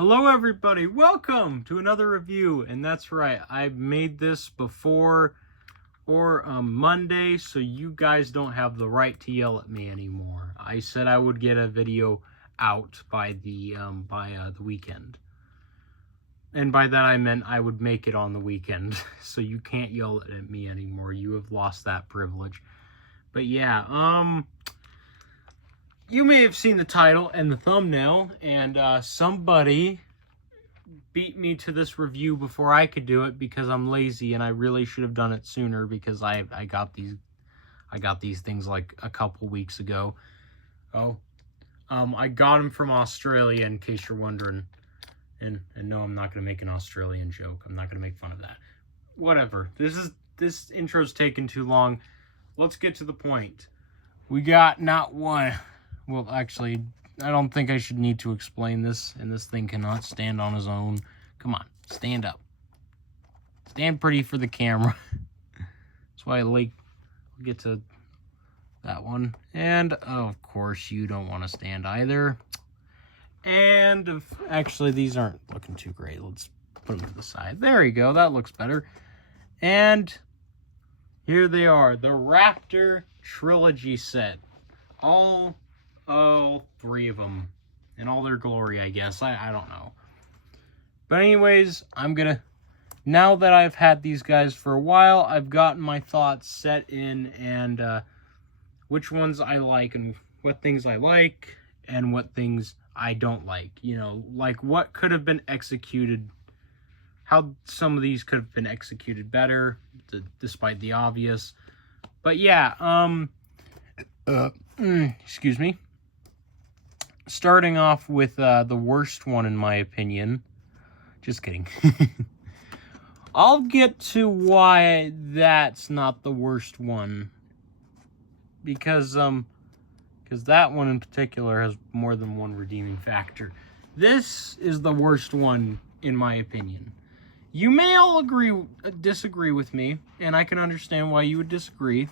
Hello everybody, welcome to another review. And that's right, I made this before Monday, so you guys don't have the right to yell at me anymore. I said I would get a video out by the weekend. And by that I meant I would make it on the weekend. So you can't yell at me anymore. You have lost that privilege. But yeah, you may have seen the title and the thumbnail, and somebody beat me to this review before I could do it because I'm lazy, and I really should have done it sooner because I got these things like a couple weeks ago. I got them from Australia, in case you're wondering. And no, I'm not gonna make an Australian joke. I'm not gonna make fun of that. Whatever. This intro's taking too long. Let's get to the point. We got not one. Well, actually, I don't think I should need to explain this, and this thing cannot stand on his own. Come on, stand up. Stand pretty for the camera. That's why I'll get to that one. And, of course, you don't want to stand either. And, actually, these aren't looking too great. Let's put them to the side. There you go, that looks better. And here they are, the Raptor Trilogy set. All three of them in all their glory, I guess. I don't know. But anyways, now that I've had these guys for a while, I've gotten my thoughts set in, and which ones I like and what things I like and what things I don't like. You know, like what could have been executed, how some of these could have been executed better, despite the obvious. But yeah, excuse me. Starting off with the worst one, in my opinion. Just kidding. I'll get to why that's not the worst one. Because that one in particular has more than one redeeming factor. This is the worst one, in my opinion. You may all disagree with me, and I can understand why you would disagree.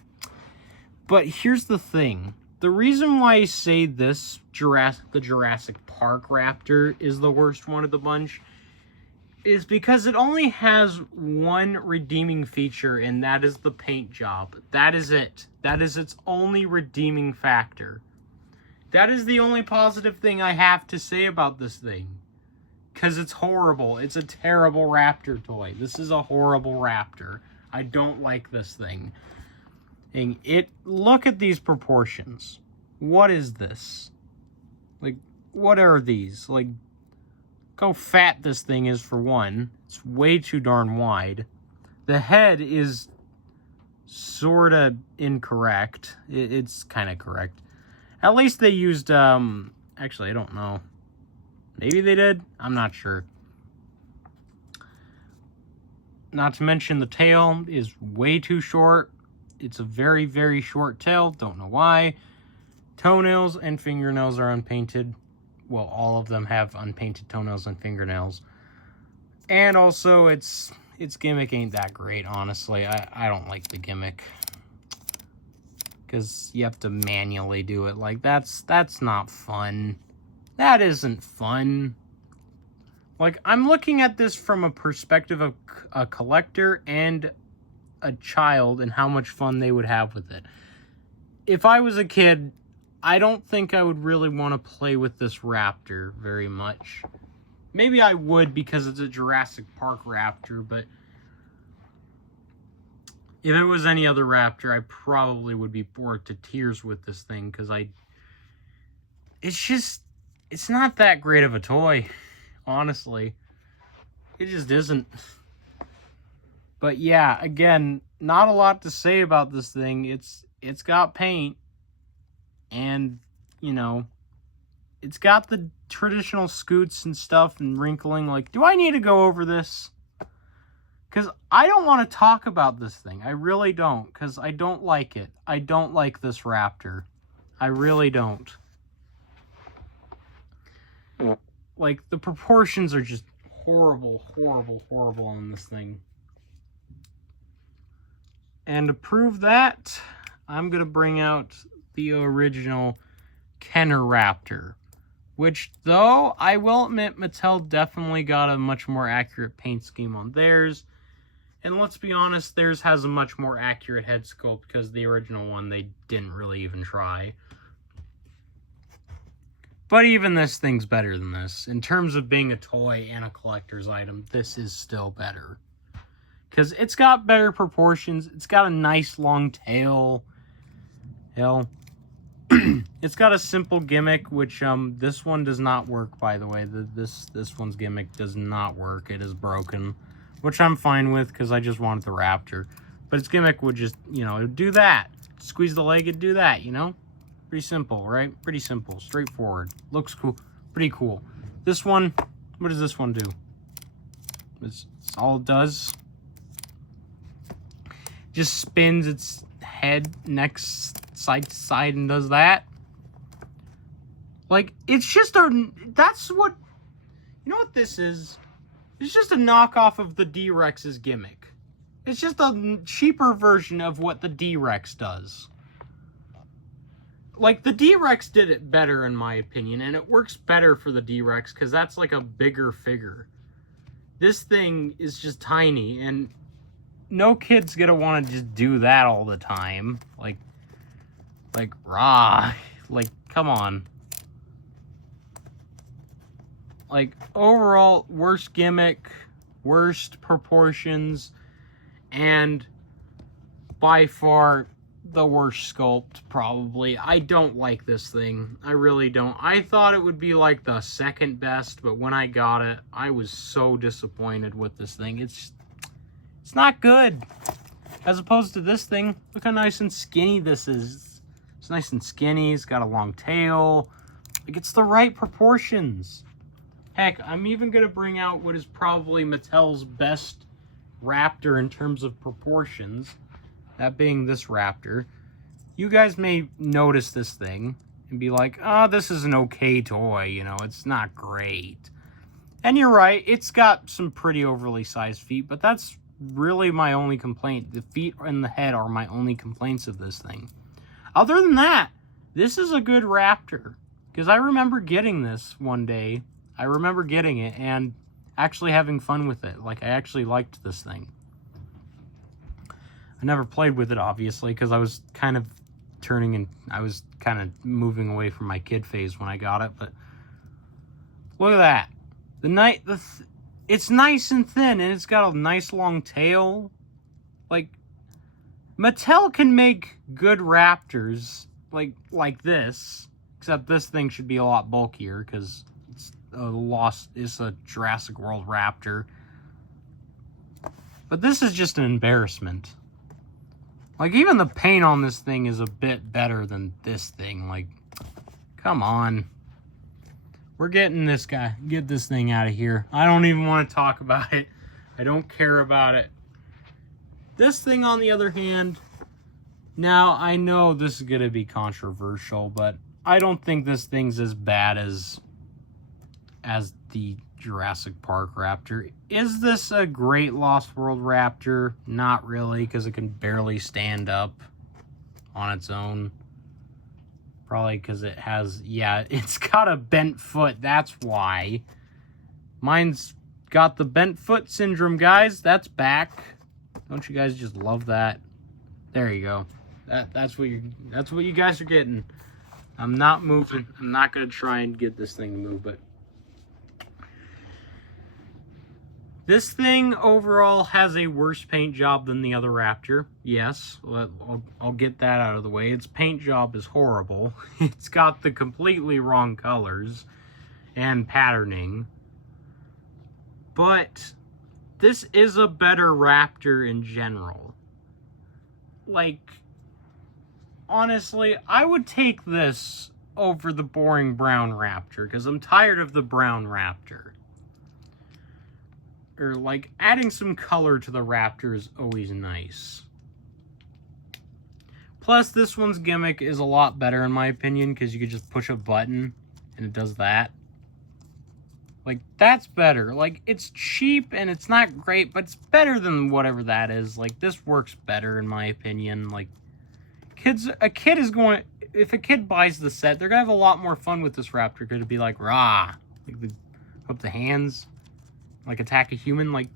But here's the thing. The reason why I say the Jurassic Park Raptor is the worst one of the bunch is because it only has one redeeming feature, and that is the paint job. That is it. That is its only redeeming factor. That is the only positive thing I have to say about this thing. Because it's horrible. It's a terrible Raptor toy. This is a horrible Raptor. I don't like this thing. Look at these proportions. What is this? Like, what are these? Like, look how fat this thing is, for one. It's way too darn wide. The head is sort of incorrect. It's kind of correct. At least they used, actually, I don't know. Maybe they did? I'm not sure. Not to mention the tail is way too short. It's a very, very short tail. Don't know why. Toenails and fingernails are unpainted. Well, all of them have unpainted toenails and fingernails. And also, its gimmick ain't that great, honestly. I don't like the gimmick. Because you have to manually do it. Like, that's not fun. That isn't fun. Like, I'm looking at this from a perspective of a collector and a child and how much fun they would have with it. If I was a kid, I don't think I would really want to play with this Raptor very much. Maybe I would because it's a Jurassic Park Raptor, but if it was any other Raptor, I probably would be bored to tears with this thing because it's not that great of a toy, honestly. It just isn't. But yeah, again, not a lot to say about this thing. It's got paint, and, you know, it's got the traditional scoots and stuff and wrinkling. Like, do I need to go over this? Because I don't want to talk about this thing. I really don't, because I don't like it. I don't like this Raptor. I really don't. Like, the proportions are just horrible, horrible, horrible on this thing. And to prove that, I'm going to bring out the original Kenner Raptor. Which, though, I will admit Mattel definitely got a much more accurate paint scheme on theirs. And let's be honest, theirs has a much more accurate head sculpt because the original one, they didn't really even try. But even this thing's better than this. In terms of being a toy and a collector's item, this is still better. Because it's got better proportions. It's got a nice long tail. Hell, it's got a simple gimmick, which this one does not work, by the way. This one's gimmick does not work. It is broken, which I'm fine with because I just wanted the raptor. But its gimmick would just, you know, it'd do that. Squeeze the leg, it'd do that, you know? Pretty simple, right? Pretty simple, straightforward. Looks cool, pretty cool. This one, what does this one do? It's all it does. Just spins its head next side to side and does that. Like, it's just that's what, you know what this is? It's just a knockoff of the D-Rex's gimmick. It's just a cheaper version of what the D-Rex does. Like, the D-Rex did it better, in my opinion, and it works better for the D-Rex because that's like a bigger figure. This thing is just tiny, and no kid's gonna want to just do that all the time. Like, rah. Like, come on. Like, overall, worst gimmick, worst proportions, and by far the worst sculpt, probably. I don't like this thing. I really don't. I thought it would be like the second best, but when I got it, I was so disappointed with this thing. It's not good. As opposed to this thing, look how nice and skinny this is. It's nice and skinny, it's got a long tail. Like, it's the right proportions. Heck, I'm even going to bring out what is probably Mattel's best raptor in terms of proportions. That being this raptor. You guys may notice this thing and be like, oh, this is an okay toy, you know, it's not great. And you're right, it's got some pretty overly sized feet, but that's really my only complaint. The feet and the head are my only complaints of this thing. Other than that, this is a good raptor. Because I remember getting this one day. I remember getting it and actually having fun with it. Like, I actually liked this thing. I never played with it, obviously, because I was kind of I was kind of moving away from my kid phase when I got it, but look at that. It's nice and thin, and it's got a nice long tail. Like, Mattel can make good raptors like this, except this thing should be a lot bulkier because it's a Jurassic World raptor. But this is just an embarrassment. Like, even the paint on this thing is a bit better than this thing. Like, come on. We're getting this thing out of here. I don't even want to talk about it. I don't care about it. This thing, on the other hand, now I know this is going to be controversial, but I don't think this thing's as bad as the Jurassic Park raptor. Is this a great Lost World raptor? Not really, because it can barely stand up on its own. Probably because it has, yeah, it's got a bent foot. That's why. Mine's got the bent foot syndrome, guys. That's back. Don't you guys just love that? There you go. That's what you guys are getting. I'm not moving. I'm not gonna try and get this thing to move, but this thing overall has a worse paint job than the other raptor. Yes, I'll get that out of the way. Its paint job is horrible. It's got the completely wrong colors and patterning. But this is a better raptor in general. Like, honestly, I would take this over the boring brown raptor because I'm tired of the brown raptor. Or, like, adding some color to the raptor is always nice. Plus, this one's gimmick is a lot better, in my opinion, because you could just push a button, and it does that. Like, that's better. Like, it's cheap, and it's not great, but it's better than whatever that is. Like, this works better, in my opinion. Like, a kid is going... if a kid buys the set, they're going to have a lot more fun with this raptor. Going to be like, rah, like up the hands, like attack a human. Like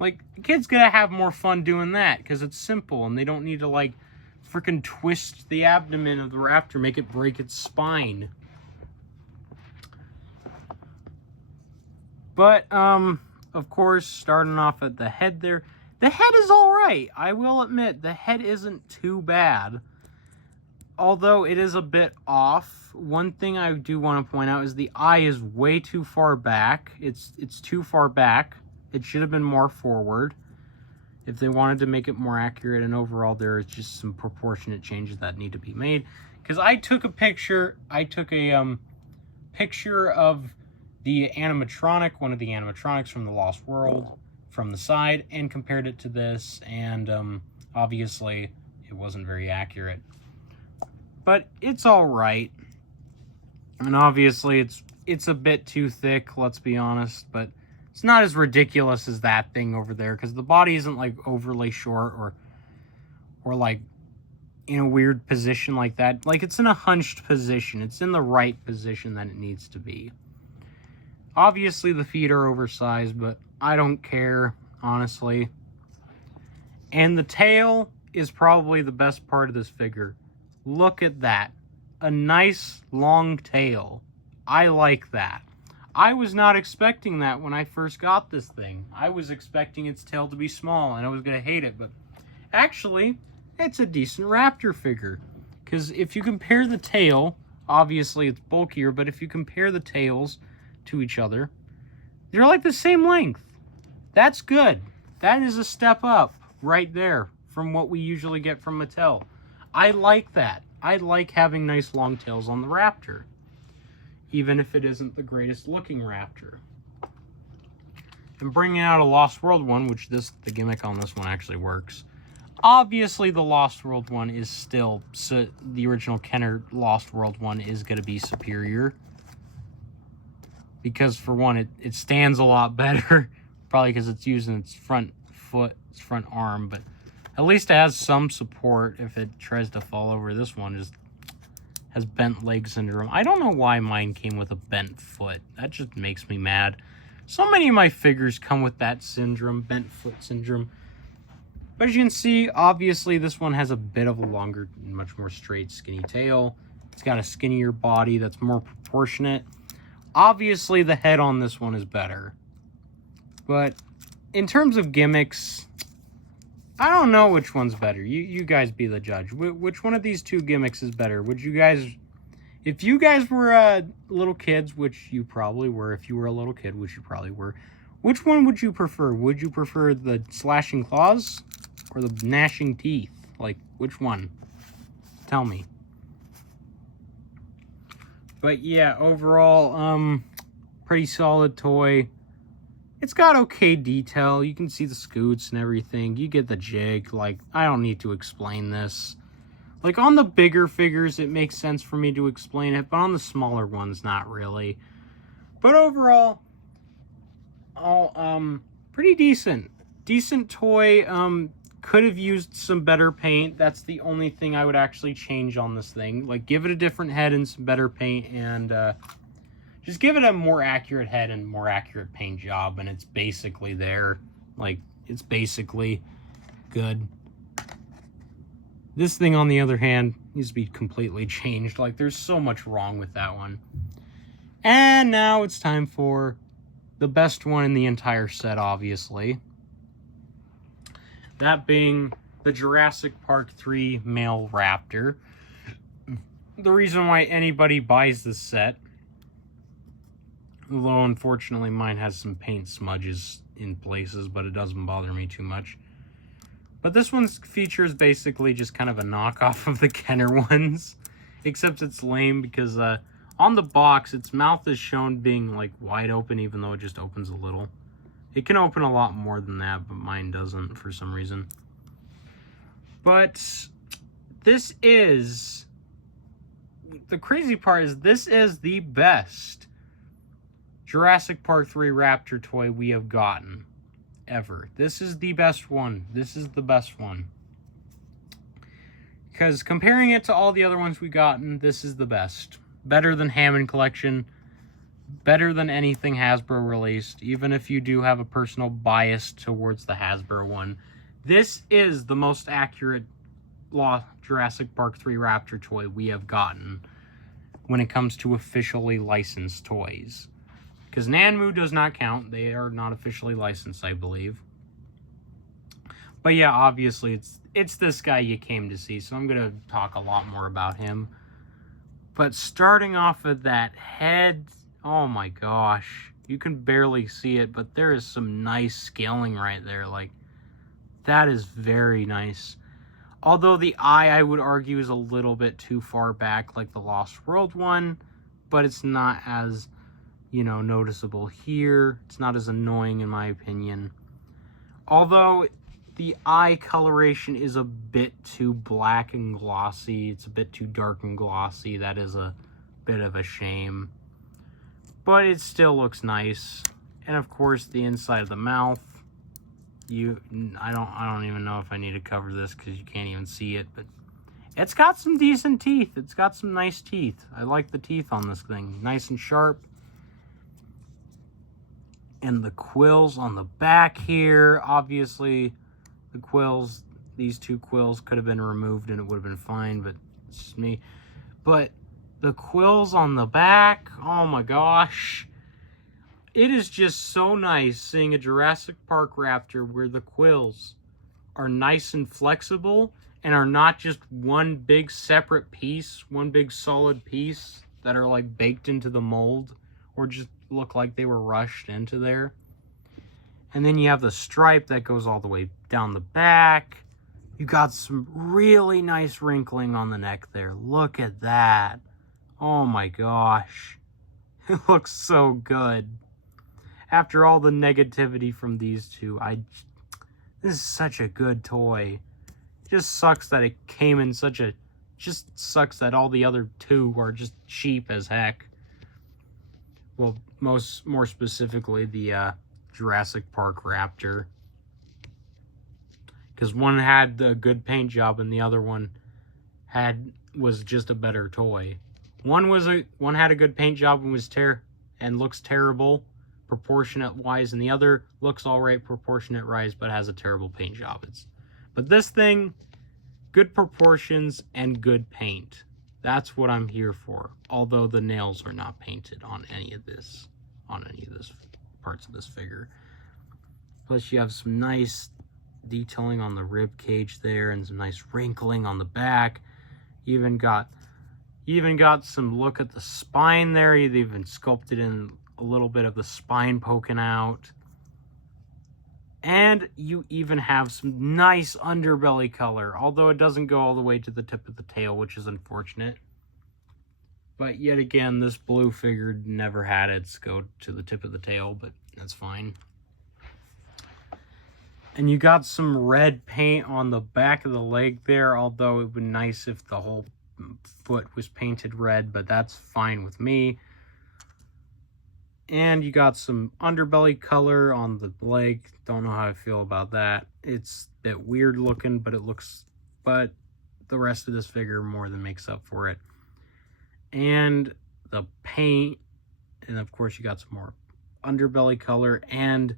a kid's going to have more fun doing that because it's simple and they don't need to, like, freaking twist the abdomen of the raptor, make it break its spine. But, of course, starting off at the head there, the head is alright. I will admit, the head isn't too bad. Although it is a bit off. One thing I do want to point out is the eye is way too far back. It's too far back. It should have been more forward if they wanted to make it more accurate, and overall there is just some proportionate changes that need to be made. Because I took a picture of the animatronic, one of the animatronics from the Lost World, from the side, and compared it to this, and obviously it wasn't very accurate. But it's alright. And obviously it's a bit too thick, let's be honest, but it's not as ridiculous as that thing over there, because the body isn't like overly short or like in a weird position like that. Like, it's in a hunched position. It's in the right position that it needs to be. Obviously the feet are oversized, but I don't care, honestly. And the tail is probably the best part of this figure. Look at that. A nice long tail. I like that. I was not expecting that when I first got this thing. I was expecting its tail to be small and I was going to hate it, but actually, it's a decent raptor figure. Because if you compare the tail, obviously it's bulkier, but if you compare the tails to each other, they're like the same length. That's good. That is a step up right there from what we usually get from Mattel. I like that. I like having nice long tails on the raptor, even if it isn't the greatest looking raptor. And bringing out a Lost World one, which the gimmick on this one actually works. Obviously, the Lost World one is still, the original Kenner Lost World one is going to be superior. Because for one, it stands a lot better. Probably because it's using its front foot, its front arm, but at least it has some support if it tries to fall over. This one just has bent leg syndrome. I don't know why mine came with a bent foot. That just makes me mad. So many of my figures come with that syndrome, bent foot syndrome. But as you can see, obviously this one has a bit of a longer, much more straight, skinny tail. It's got a skinnier body that's more proportionate. Obviously the head on this one is better. But in terms of gimmicks, I don't know which one's better. You guys be the judge. Which one of these two gimmicks is better? Would you guys... If you guys were little kids, which you probably were, if you were a little kid, which you probably were, which one would you prefer? Would you prefer the slashing claws or the gnashing teeth? Like, which one? Tell me. But yeah, overall, pretty solid toy. It's got okay detail. You can see the scoots and everything. You get the jig. Like, I don't need to explain this. Like, on the bigger figures, it makes sense for me to explain it, but on the smaller ones, not really. But overall, pretty decent. Decent toy. Could have used some better paint. That's the only thing I would actually change on this thing. Like, give it a different head and some better paint, and just give it a more accurate head and more accurate paint job, and it's basically there. Like, it's basically good. This thing, on the other hand, needs to be completely changed. Like, there's so much wrong with that one. And now it's time for the best one in the entire set, obviously. That being the Jurassic Park 3 male raptor. The reason why anybody buys this set, although unfortunately mine has some paint smudges in places, but it doesn't bother me too much. But this one's feature is basically just kind of a knockoff of the Kenner ones, except it's lame because on the box, its mouth is shown being like wide open, even though it just opens a little. It can open a lot more than that, but mine doesn't for some reason. But this is, the crazy part is this is the best Jurassic Park 3 Raptor toy we have gotten ever. This is the best one. This is the best one. Because comparing it to all the other ones we've gotten, this is the best. Better than Hammond Collection. Better than anything Hasbro released. Even if you do have a personal bias towards the Hasbro one. This is the most accurate Jurassic Park 3 Raptor toy we have gotten when it comes to officially licensed toys. Because Nanmu does not count. They are not officially licensed, I believe. But yeah, obviously, it's this guy you came to see, so I'm going to talk a lot more about him. But starting off with that head, oh my gosh. You can barely see it, but there is some nice scaling right there. Like, that is very nice. Although the eye, I would argue, is a little bit too far back, like the Lost World one. But it's not as, you know, noticeable here. It's not as annoying, in my opinion. Although the eye coloration is a bit too black and glossy. It's a bit too dark and glossy. That is a bit of a shame. But it still looks nice. And of course, the inside of the mouth. I don't even know if I need to cover this because you can't even see it. But it's got some decent teeth. It's got some nice teeth. I like the teeth on this thing. Nice and sharp. And the quills on the back here, obviously, the quills, these two quills could have been removed and it would have been fine, but it's just me. But the quills on the back, oh my gosh. It is just so nice seeing a Jurassic Park Raptor where the quills are nice and flexible and are not just one big separate piece, one big solid piece that are like baked into the mold or just look like they were rushed into there. And then you have the stripe that goes all the way down the back. You got some really nice wrinkling on the neck there. Look at that. Oh my gosh. It looks so good. After all the negativity from these two, this is such a good toy. It just sucks that it came in just sucks that all the other two are just cheap as heck. Well, more specifically, the Jurassic Park Raptor. Because one had a good paint job and the other one was just a better toy. One had a good paint job and looks terrible proportionate wise, and the other looks alright proportionate wise but has a terrible paint job. But this thing, good proportions and good paint. That's what I'm here for. Although the nails are not painted on any of this parts of this figure. Plus you have some nice detailing on the rib cage there and some nice wrinkling on the back. You even got some look at the spine there. You even sculpted in a little bit of the spine poking out. And you even have some nice underbelly color, although it doesn't go all the way to the tip of the tail, which is unfortunate. But yet again, this blue figure never had its go to the tip of the tail, but that's fine. And you got some red paint on the back of the leg there, although it would be nice if the whole foot was painted red, but that's fine with me. And you got some underbelly color on the leg. Don't know how I feel about that. It's a bit weird looking, but the rest of this figure more than makes up for it. And the paint, and of course you got some more underbelly color and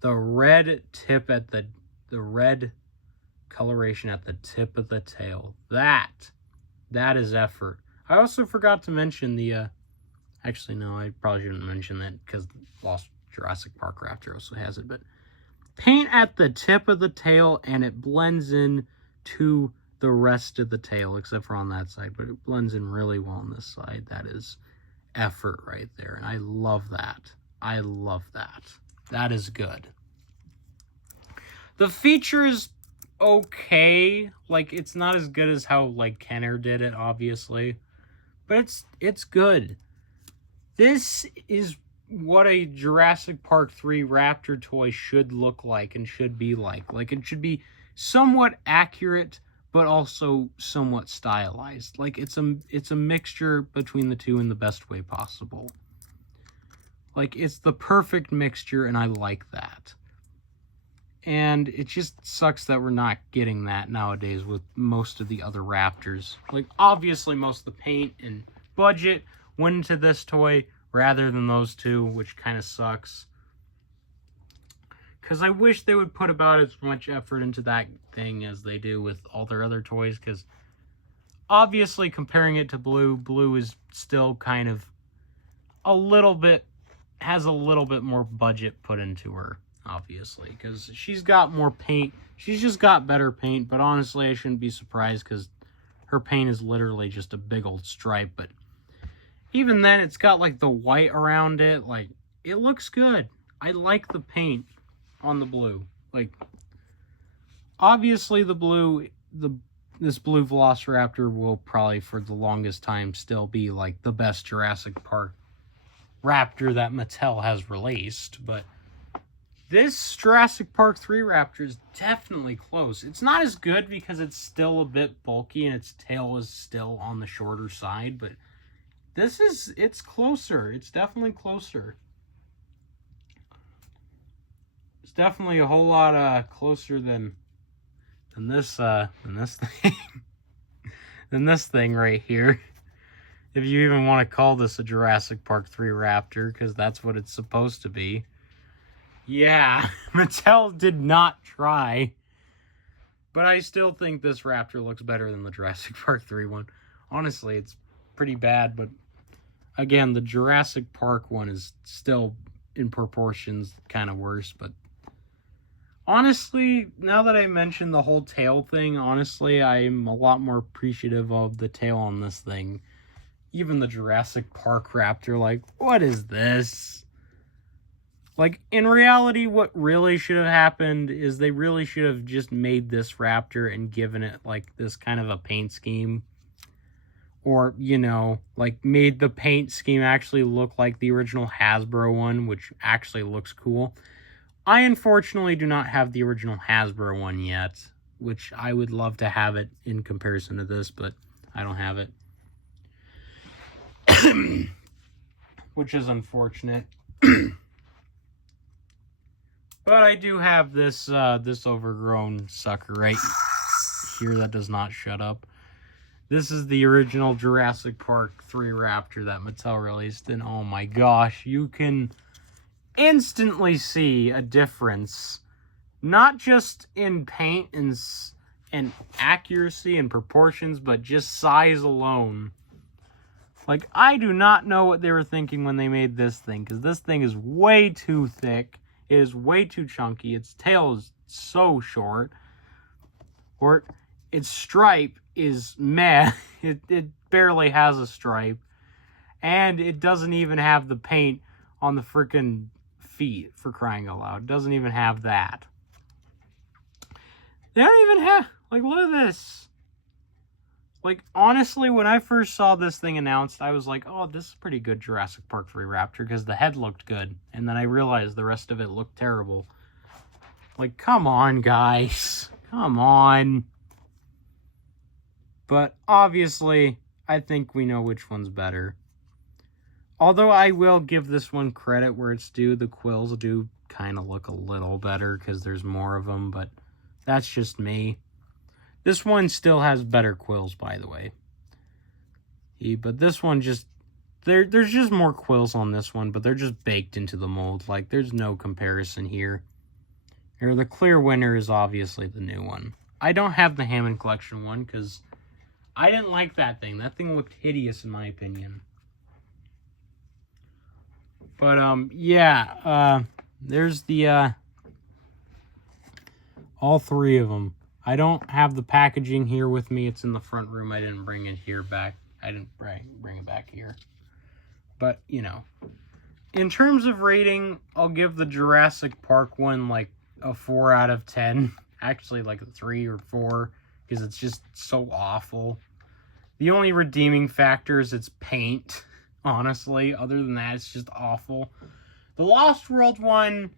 the red tip at the red coloration at the tip of the tail. That is effort. I also forgot to mention the actually, no, I probably shouldn't mention that because Lost Jurassic Park Raptor also has it. But paint at the tip of the tail, and it blends in to the rest of the tail, except for on that side. But it blends in really well on this side. That is effort right there, and I love that. I love that. That is good. The features, okay. Like, it's not as good as how, like, Kenner did it, obviously. But it's good. This is what a Jurassic Park 3 Raptor toy should look like and should be like. Like, it should be somewhat accurate, but also somewhat stylized. Like, it's a mixture between the two in the best way possible. Like, it's the perfect mixture, and I like that. And it just sucks that we're not getting that nowadays with most of the other Raptors. Like, obviously, most of the paint and budget went into this toy rather than those two, which kind of sucks. Because I wish they would put about as much effort into that thing as they do with all their other toys. Because, obviously, comparing it to Blue, Blue is still kind of has a little bit more budget put into her. Obviously, because she's got more paint. She's just got better paint, but honestly, I shouldn't be surprised because her paint is literally just a big old stripe. But even then, it's got like the white around it. Like, it looks good. I like the paint on the Blue. Like, obviously, this Blue Velociraptor will probably for the longest time still be like the best Jurassic Park Raptor that Mattel has released, but this Jurassic Park 3 Raptor is definitely close. It's not as good because it's still a bit bulky and its tail is still on the shorter side, but it's closer. It's definitely closer. It's definitely a whole lot closer than this thing. than this thing right here. If you even want to call this a Jurassic Park 3 Raptor, because that's what it's supposed to be. Yeah, Mattel did not try. But I still think this Raptor looks better than the Jurassic Park 3 one. Honestly, it's pretty bad, but again, the Jurassic Park one is still, in proportions, kind of worse. But honestly, now that I mentioned the whole tail thing, honestly, I'm a lot more appreciative of the tail on this thing. Even the Jurassic Park Raptor, like, what is this? Like, in reality, what really should have happened is they really should have just made this Raptor and given it, like, this kind of a paint scheme. Or, you know, like, made the paint scheme actually look like the original Hasbro one, which actually looks cool. I, unfortunately, do not have the original Hasbro one yet, which I would love to have it in comparison to this, but I don't have it. Which is unfortunate. But I do have this this overgrown sucker right here that does not shut up. This is the original Jurassic Park 3 Raptor that Mattel released, and oh my gosh, you can instantly see a difference, not just in paint and accuracy and proportions, but just size alone. Like, I do not know what they were thinking when they made this thing, because this thing is way too thick. It is way too chunky. Its tail is so short. Or its stripe is meh. It barely has a stripe. And it doesn't even have the paint on the freaking feet, for crying out loud. It doesn't even have that. They don't even have... Like, look at this. Like, honestly, when I first saw this thing announced, I was like, oh, this is pretty good Jurassic Park 3 Raptor, because the head looked good. And then I realized the rest of it looked terrible. Like, come on, guys. Come on. But, obviously, I think we know which one's better. Although I will give this one credit where it's due. The quills do kind of look a little better, because there's more of them, but that's just me. This one still has better quills, by the way. But this one just... There's just more quills on this one, but they're just baked into the mold. Like, there's no comparison here. Or the clear winner is obviously the new one. I don't have the Hammond Collection one, because I didn't like that thing. That thing looked hideous, in my opinion. But, yeah. There's the, all three of them. I don't have the packaging here with me. It's in the front room. I didn't bring it here back. I didn't bring it back here. But, you know. In terms of rating, I'll give the Jurassic Park one like a 4 out of 10. Actually, like a 3 or 4. Because it's just so awful. The only redeeming factor is its paint. Honestly. Other than that, it's just awful. The Lost World one...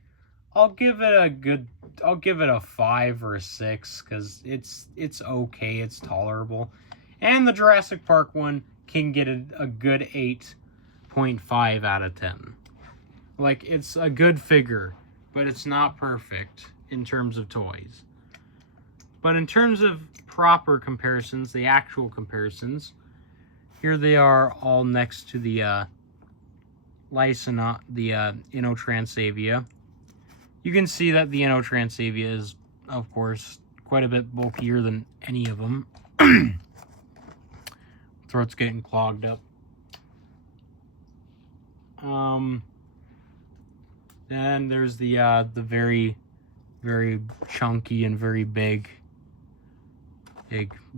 I'll give it a 5 or a 6, because it's okay, it's tolerable. And the Jurassic Park one can get a good 8.5 out of 10. Like, it's a good figure, but it's not perfect. in terms of toys. But in terms of proper comparisons, the actual comparisons, here they are all next to the Inotransavia. You can see that the Inotransavia is, of course, quite a bit bulkier than any of them. Throat's getting clogged up. Then there's the very, very chunky and very big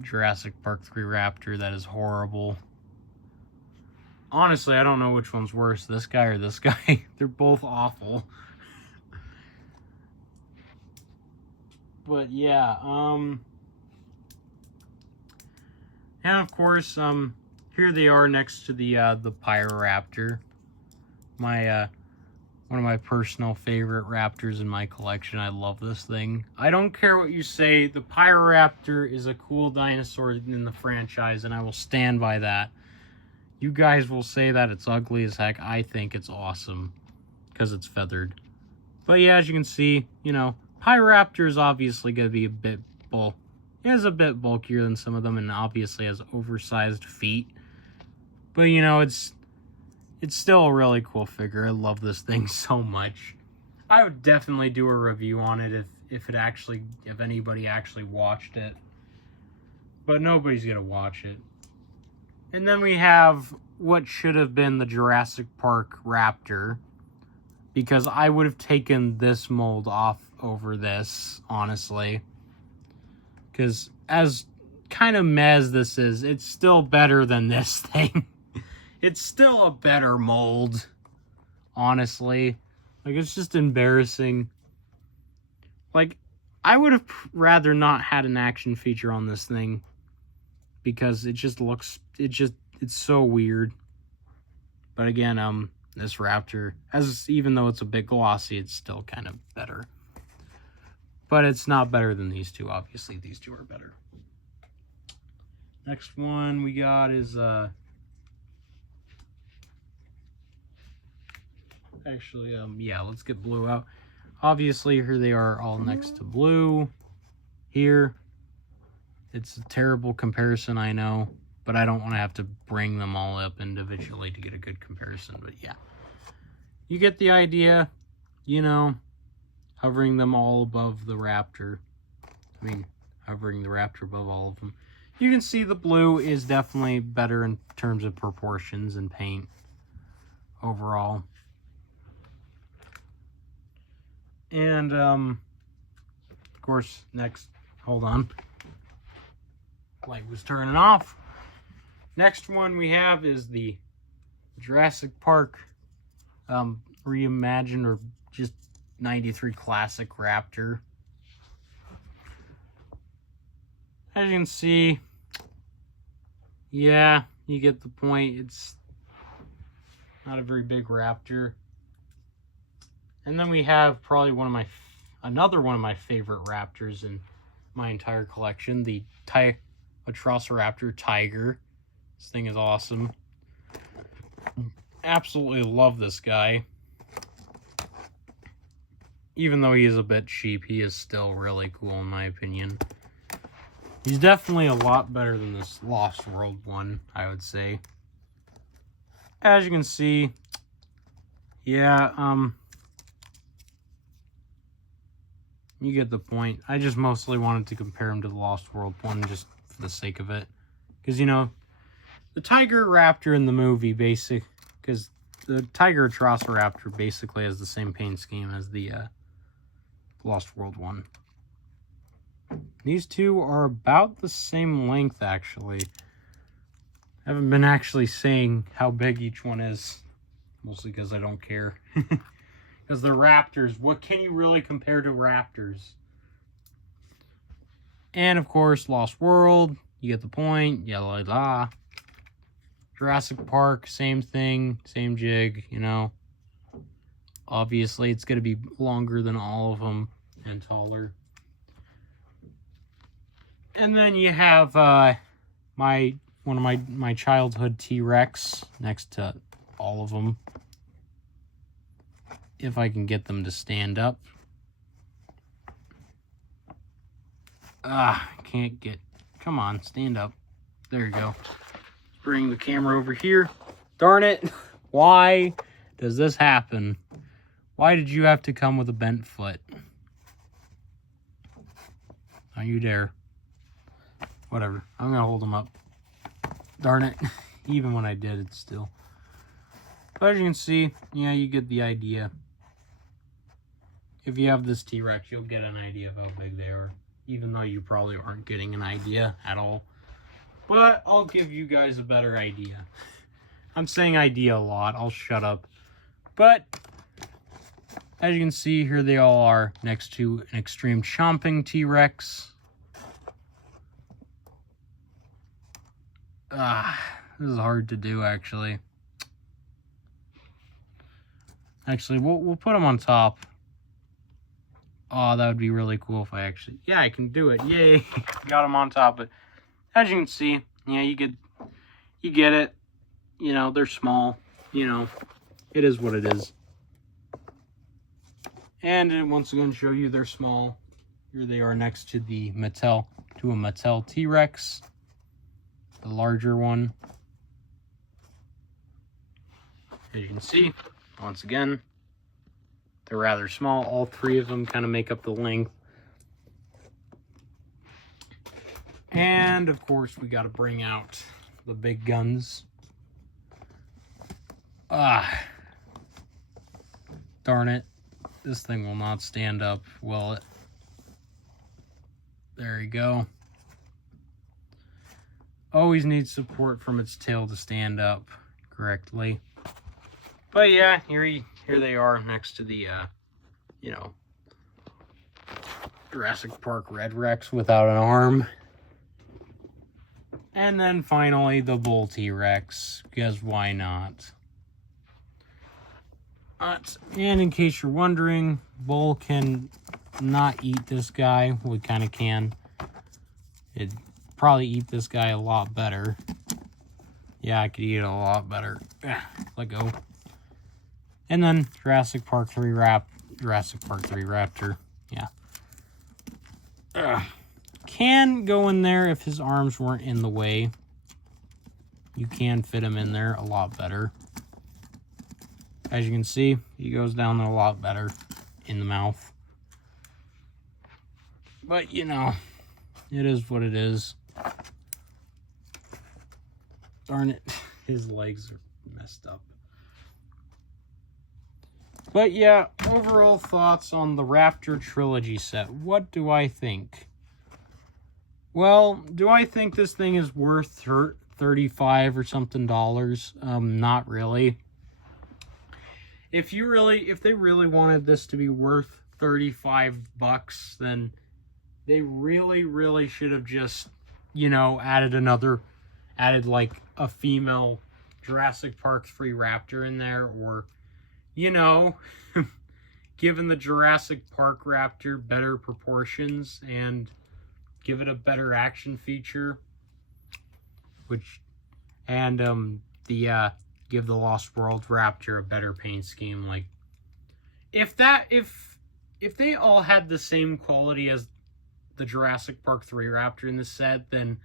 Jurassic Park 3 Raptor that is horrible. Honestly, I don't know which one's worse, this guy or this guy. They're both awful. But yeah, and of course, here they are next to the Pyroraptor. One of my personal favorite raptors in my collection. I love this thing. I don't care what you say, the Pyroraptor is a cool dinosaur in the franchise, and I will stand by that. You guys will say that it's ugly as heck. I think it's awesome because it's feathered. But yeah, as you can see, you know, Pyroraptor is obviously going to be a bit It is a bit bulkier than some of them, and obviously has oversized feet. But you know, it's still a really cool figure. I love this thing so much. I would definitely do a review on it if anybody actually watched it. But nobody's gonna watch it. And then we have what should have been the Jurassic Park Raptor, because I would have taken this mold off over this, honestly. Because as kind of meh as this is, it's still better than this thing. It's still a better mold, honestly. Like, it's just embarrassing. Like, I would have rather not had an action feature on this thing, because it just looks, it's so weird. But again, this Raptor, even though it's a bit glossy, it's still kind of better. But it's not better than these two. Obviously, these two are better. Next one we got is, actually, yeah, let's get Blue out. Obviously, here they are all next to Blue. Here, it's a terrible comparison, I know, but I don't want to have to bring them all up individually to get a good comparison. But yeah, you get the idea, you know, hovering them all above the Raptor. I mean, hovering the Raptor above all of them. You can see the Blue is definitely better in terms of proportions and paint overall. And, of course, next, hold on. Light was turning off. Next one we have is the Jurassic Park reimagined, or just 93 Classic Raptor. As you can see, yeah, you get the point. It's not a very big Raptor. And then we have probably another one of my favorite Raptors in my entire collection, the Atrociraptor Tiger. This thing is awesome. Absolutely love this guy. Even though he is a bit cheap, he is still really cool in my opinion. He's definitely a lot better than this Lost World one, I would say. As you can see, yeah, you get the point. I just mostly wanted to compare him to the Lost World one just for the sake of it. Because, you know, the Tiger Raptor in the movie, because the Tiger Atrociraptor basically has the same paint scheme as the Lost World one. These two are about the same length, actually. I haven't been actually saying how big each one is, mostly because I don't care. Because they're Raptors. What can you really compare to Raptors? And, of course, Lost World. You get the point. Yellow la. Jurassic Park, same thing. Same jig, you know. Obviously, it's going to be longer than all of them and taller. And then you have one of my childhood T-Rex next to all of them. If I can get them to stand up. Can't get... Come on, stand up. There you go. Bring the camera over here. Darn it. Why does this happen? Why did you have to come with a bent foot? Don't you dare. Whatever. I'm going to hold him up. Darn it. Even when I did, it's still... But as you can see, yeah, you get the idea. If you have this T-Rex, you'll get an idea of how big they are. Even though you probably aren't getting an idea at all. But I'll give you guys a better idea. I'm saying idea a lot. I'll shut up. But as you can see, here they all are next to an extreme chomping T-Rex. This is hard to do, actually. Actually, we'll put them on top. Oh, that would be really cool if I actually... Yeah, I can do it. Yay! Got them on top. But as you can see, yeah, you get it. You know, they're small. You know, it is what it is. And once again, show you they're small. Here they are next to the Mattel, a Mattel T-Rex. The larger one. As you can see, once again, they're rather small. All three of them kind of make up the length. And, of course, we got to bring out the big guns. Darn it. This thing will not stand up, will it? There you go. Always needs support from its tail to stand up correctly. But yeah, here they are next to the, you know, Jurassic Park Red Rex without an arm. And then finally the Bull T-Rex, because why not? And in case you're wondering, Bull can not eat this guy. Well, it kind of can. It'd probably eat this guy a lot better. Yeah, I could eat it a lot better. Let go. And then Jurassic Park 3 Raptor. Yeah. Can go in there if his arms weren't in the way. You can fit him in there a lot better. As you can see, he goes down there a lot better in the mouth. But, you know, it is what it is. Darn it. His legs are messed up. But, yeah, overall thoughts on the Raptor Trilogy set. What do I think? Well, do I think this thing is worth $35 or something dollars? Not really. If they really wanted this to be worth $35, then they really should have just, you know, added like a female Jurassic Park 3 Raptor in there, or, you know, given the Jurassic Park Raptor better proportions and give it a better action feature, give the Lost World Raptor a better paint scheme. Like, if they all had the same quality as the Jurassic Park 3 Raptor in the set, then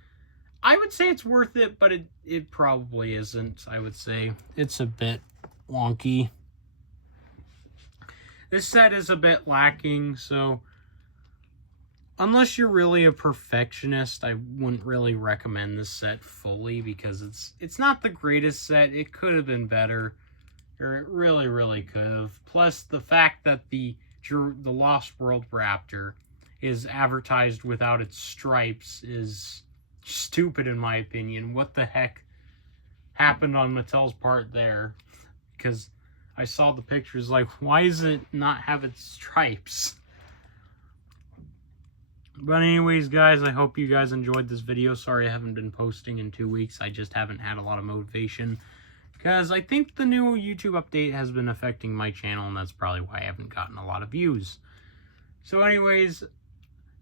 I would say it's worth it, but it probably isn't. I would say it's a bit wonky. This set is a bit lacking, so unless you're really a perfectionist, I wouldn't really recommend this set fully, because it's not the greatest set. It could have been better, or it really could have. Plus, the fact that the Lost World Raptor is advertised without its stripes is stupid, in my opinion. What the heck happened on Mattel's part there? Because I saw the pictures, like, why does it not have its stripes? But anyways, guys, I hope you guys enjoyed this video. Sorry I haven't been posting in 2 weeks. I just haven't had a lot of motivation, because I think the new YouTube update has been affecting my channel, and that's probably why I haven't gotten a lot of views. So anyways,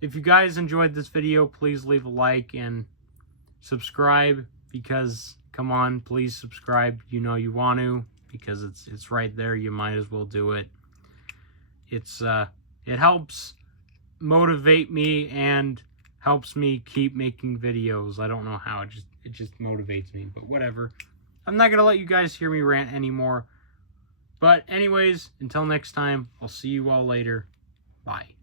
if you guys enjoyed this video, please leave a like and subscribe, because, come on, please subscribe. You know you want to, because it's right there. You might as well do it. It helps motivate me, and helps me keep making videos. I don't know how, it just motivates me, but whatever. I'm not gonna let you guys hear me rant anymore. But anyways, until next time, I'll see you all later. Bye.